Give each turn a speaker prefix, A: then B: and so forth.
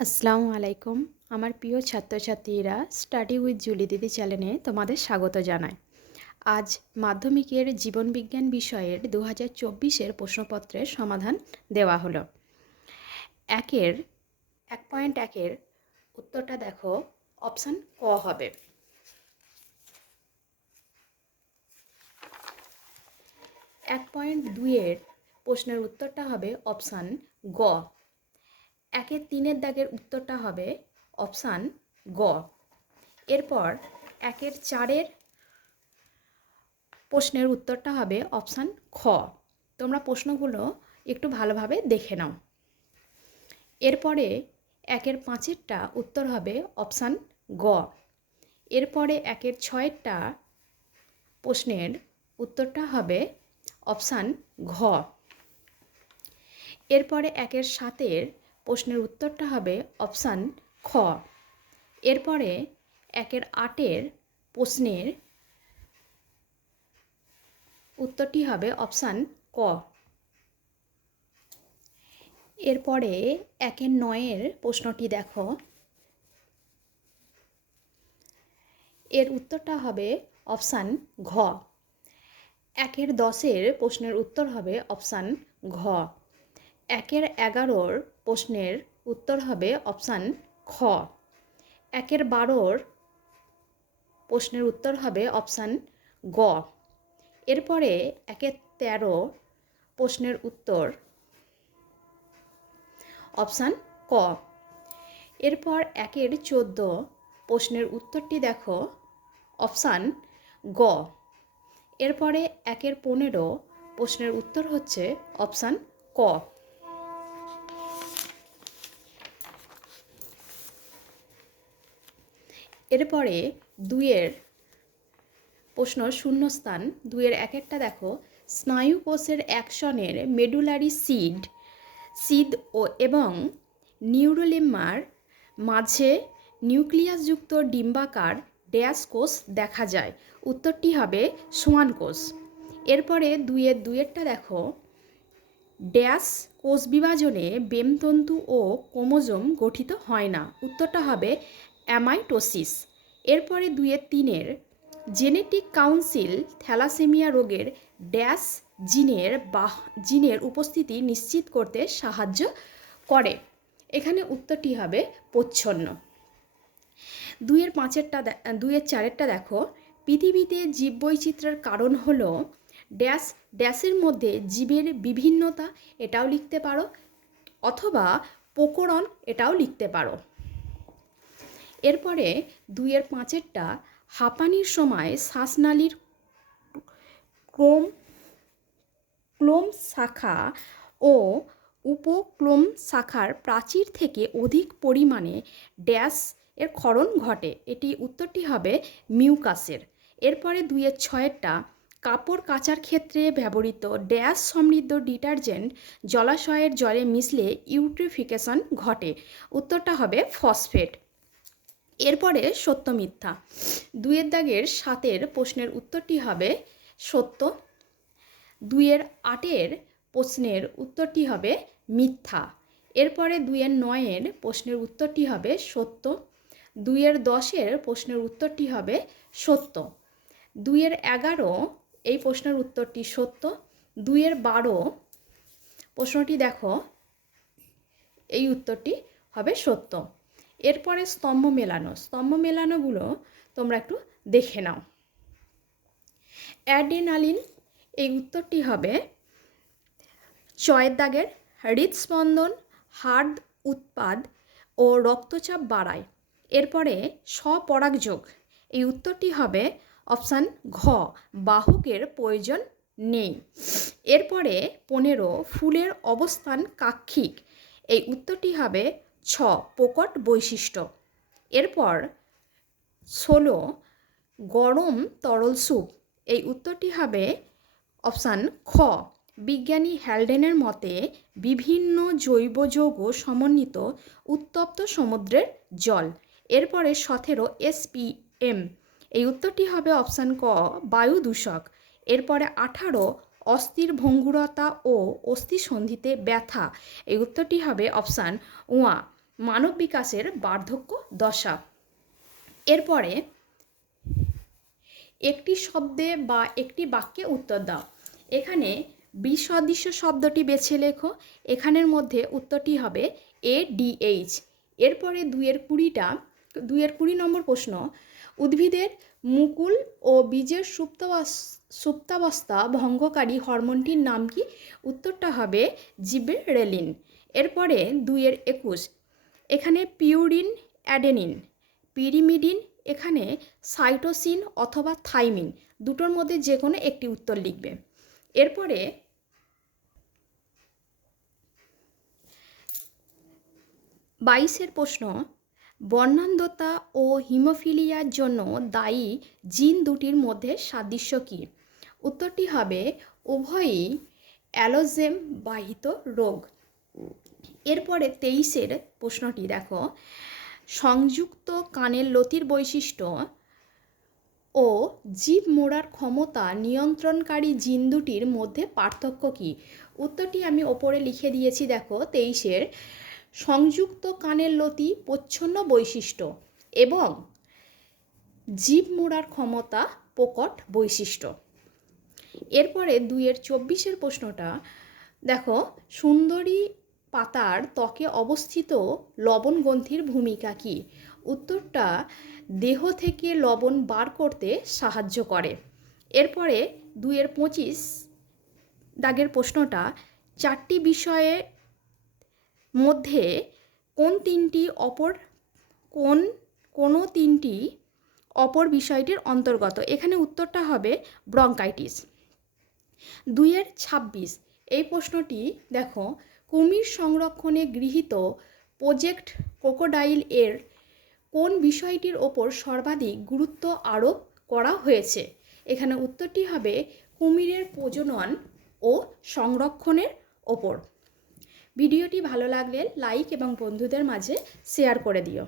A: আসসালামু আলাইকুম। আমার প্রিয় ছাত্রছাত্রীরা স্টাডি উইথ জুলি দিদি চ্যানেলে তোমাদের স্বাগত জানাই। আজ মাধ্যমিকের জীবনবিজ্ঞান বিষয়ের দু হাজার চব্বিশের প্রশ্নপত্রের সমাধান দেওয়া হলো। একের, এক পয়েন্ট একের উত্তরটা দেখো অপশান ক হবে। এক পয়েন্ট দুইয়ের প্রশ্নের উত্তরটা হবে অপশান গ। একের তিনের দাগের উত্তরটা হবে অপশান গ। এরপর একের চারের প্রশ্নের উত্তরটা হবে অপশান খ। তোমরা প্রশ্নগুলো একটু ভালোভাবে দেখে নাও। এরপরে একের পাঁচেরটা উত্তর হবে অপশান গ। এরপরে একের ছয়েরটা প্রশ্নের উত্তরটা হবে অপশান ঘ। এরপরে একের সাতের প্রশ্নের উত্তরটা হবে অপশান খ। এরপরে একের আটের প্রশ্নের উত্তরটি হবে অপশান ক। এরপরে একের নয়ের প্রশ্নটি দেখো। এর উত্তরটা হবে অপশান ঘ। একের দশের প্রশ্নের উত্তর হবে অপশান ঘ। একের এগারোর প্রশ্নের উত্তর হবে অপশান খ। একের বারোর প্রশ্নের উত্তর হবে অপশান গ। এরপরে একের তেরো প্রশ্নের উত্তর অপশান ক। এরপর একের চোদ্দ প্রশ্নের উত্তরটি দেখো অপশান গ। এরপরে একের পনেরো প্রশ্নের উত্তর হচ্ছে অপশান ক। এরপরে দুইয়ের প্রশ্ন শূন্যস্থান, দুইয়ের এক একটা দেখো। স্নায়ু কোষের অ্যাকশনের মেডুলারি সিড সিদ ও এবং নিউরোলিম্মার মাঝে নিউক্লিয়াসযুক্ত ডিম্বাকার ড্যাশ কোষ দেখা যায়। উত্তরটি হবে সোয়ান কোষ এরপরে দুইয়ের দুইয়েরটা দেখো। ড্যাশ কোষ বিভাজনে বেমতন্তু ও ক্রোমোজোম গঠিত হয় না। উত্তরটা হবে অ্যামাইটোসিস, এরপরে দুয়ের তিনের জেনেটিক কাউন্সিল থ্যালাসেমিয়া রোগের ড্যাশ জিনের বাহ, জিনের উপস্থিতি নিশ্চিত করতে সাহায্য করে। এখানে উত্তরটি হবে প্রচ্ছন্ন। দুইয়ের পাঁচেরটা দুইয়ের চারেরটা দেখো। পৃথিবীতে জীববৈচিত্র্যের কারণ হলো ড্যাশ, ড্যাশের মধ্যে জীবের বিভিন্নতা, এটাও লিখতে পারো, অথবা প্রকরণ, এটাও লিখতে পারো। এরপরে দুইয়ের পাঁচেরটা হাঁপানির সময় শ্বাসনালীর ক্রোম ক্লোম শাখা ও উপক্লোম শাখার প্রাচীর থেকে অধিক পরিমাণে ড্যাশ এর ক্ষরণ ঘটে। এটি উত্তরটি হবে মিউকাসের। এরপরে দুইয়ের ছয়েরটা কাপড় কাচার ক্ষেত্রে ব্যবহৃত ড্যাশ সমৃদ্ধ ডিটারজেন্ট জলাশয়ের জলে মিশলে ইউট্রিফিকেশন ঘটে। উত্তরটা হবে ফসফেট। এরপরে সত্য মিথ্যা। দুইয়ের দাগের সাতের প্রশ্নের উত্তরটি হবে সত্য। দুইয়ের আটের প্রশ্নের উত্তরটি হবে মিথ্যা। এরপরে দুইয়ের নয়ের প্রশ্নের উত্তরটি হবে সত্য। দুইয়ের দশের প্রশ্নের উত্তরটি হবে সত্য। দুইয়ের এগারো, এই প্রশ্নের উত্তরটি সত্য। দুইয়ের বারো, প্রশ্নটি দেখো, এই উত্তরটি হবে সত্য। এরপরে স্তম্ভ মেলানো। স্তম্ভ মেলানোগুলো তোমরা একটু দেখে নাও। অ্যাডেনালিন, এই উত্তরটি হবে চয়ের দাগের হৃদস্পন্দন হার্ট উৎপাদ ও রক্তচাপ বাড়ায়। এরপরে স্বপরাগযোগ, এই উত্তরটি হবে অপশান ঘ, বাহকের প্রয়োজন নেই। এরপরে পনেরো, ফুলের অবস্থান কাক্ষিক, এই উত্তরটি হবে ছ প্রকট বৈশিষ্ট্য। এরপর ষোলো গরম তরল স্যুপ। এই উত্তরটি হবে অপশান খ। বিজ্ঞানী হ্যালডেনের মতে বিভিন্ন জৈব যৌগ সমন্বিত উত্তপ্ত সমুদ্রের জল। এরপরে সতেরো এসপিএম। এই উত্তরটি হবে অপশান ক, বায়ু দূষক। এরপরে আঠারো, অস্থির ভঙ্গুরতা ও অস্থিসন্ধিতে ব্যথা। এই উত্তরটি হবে অপশান ওয়া মানব বিকাশের বার্ধক্য দশা। এরপরে একটি শব্দে বা একটি বাক্যে উত্তর দাও। এখানে বিসদৃশ্য শব্দটি বেছে লেখো। এখানের মধ্যে উত্তরটি হবে এ ডিএইচ এরপরে দুইয়ের কুড়িটা, দুইয়ের কুড়ি নম্বর প্রশ্ন, উদ্ভিদের মুকুল ও বীজের সুপ্তাবস- সুপ্তাবস্থা ভঙ্গকারী হরমোনটির নাম কি? উত্তরটা হবে জিবেরেলিন। এরপরে দুইয়ের একুশ। এখানে পিউরিন, অ্যাডেনিন, পিরিমিডিন, এখানে সাইটোসিন অথবা থাইমিন, দুটোর মধ্যে যে কোনো একটি উত্তর লিখবে। এরপরে বাইশের প্রশ্ন, বর্ণান্ধতা ও হিমোফিলিয়ার জন্য দায়ী জিন দুটির মধ্যে সাদৃশ্য কী? উত্তরটি হবে উভয়ই অ্যালোজেম বাহিত রোগ। এরপরে তেইশের প্রশ্নটি দেখো। সংযুক্ত কানের লতির বৈশিষ্ট্য ও জীব মোড়ার ক্ষমতা নিয়ন্ত্রণকারী জিন দুটির মধ্যে পার্থক্য কী? উত্তরটি আমি ওপরে লিখে দিয়েছি, দেখো, তেইশের। সংযুক্ত কানের লতি প্রচ্ছন্ন বৈশিষ্ট্য এবং জীব মোড়ার ক্ষমতা প্রকট বৈশিষ্ট্য। এরপরে দুইয়ের চব্বিশের প্রশ্নটা, দেখো, সুন্দরী পাতার ত্বকে অবস্থিত লবণ গ্রন্থির ভূমিকা কী? উত্তরটা, দেহ থেকে লবণ বার করতে সাহায্য করে। এরপরে দুইয়ের পঁচিশ দাগের প্রশ্নটা, চারটি বিষয়ে মধ্যে কোন তিনটি অপর, কোন, কোনো তিনটি অপর বিষয়টির অন্তর্গত? এখানে উত্তরটা হবে ব্রঙ্কাইটিস। দুইয়ের ছাব্বিশ। এই প্রশ্নটি দেখো কুমির সংরক্ষণে গৃহীত প্রজেক্ট ক্রোকোডাইল এর কোন বিষয়টির ওপর সর্বাধিক গুরুত্ব আরোপ করা হয়েছে? এখানে উত্তরটি হবে কুমিরের প্রজনন ও সংরক্ষণের ওপর। ভিডিওটি ভালো লাগলে লাইক এবং বন্ধুদের মাঝে শেয়ার করে দিও।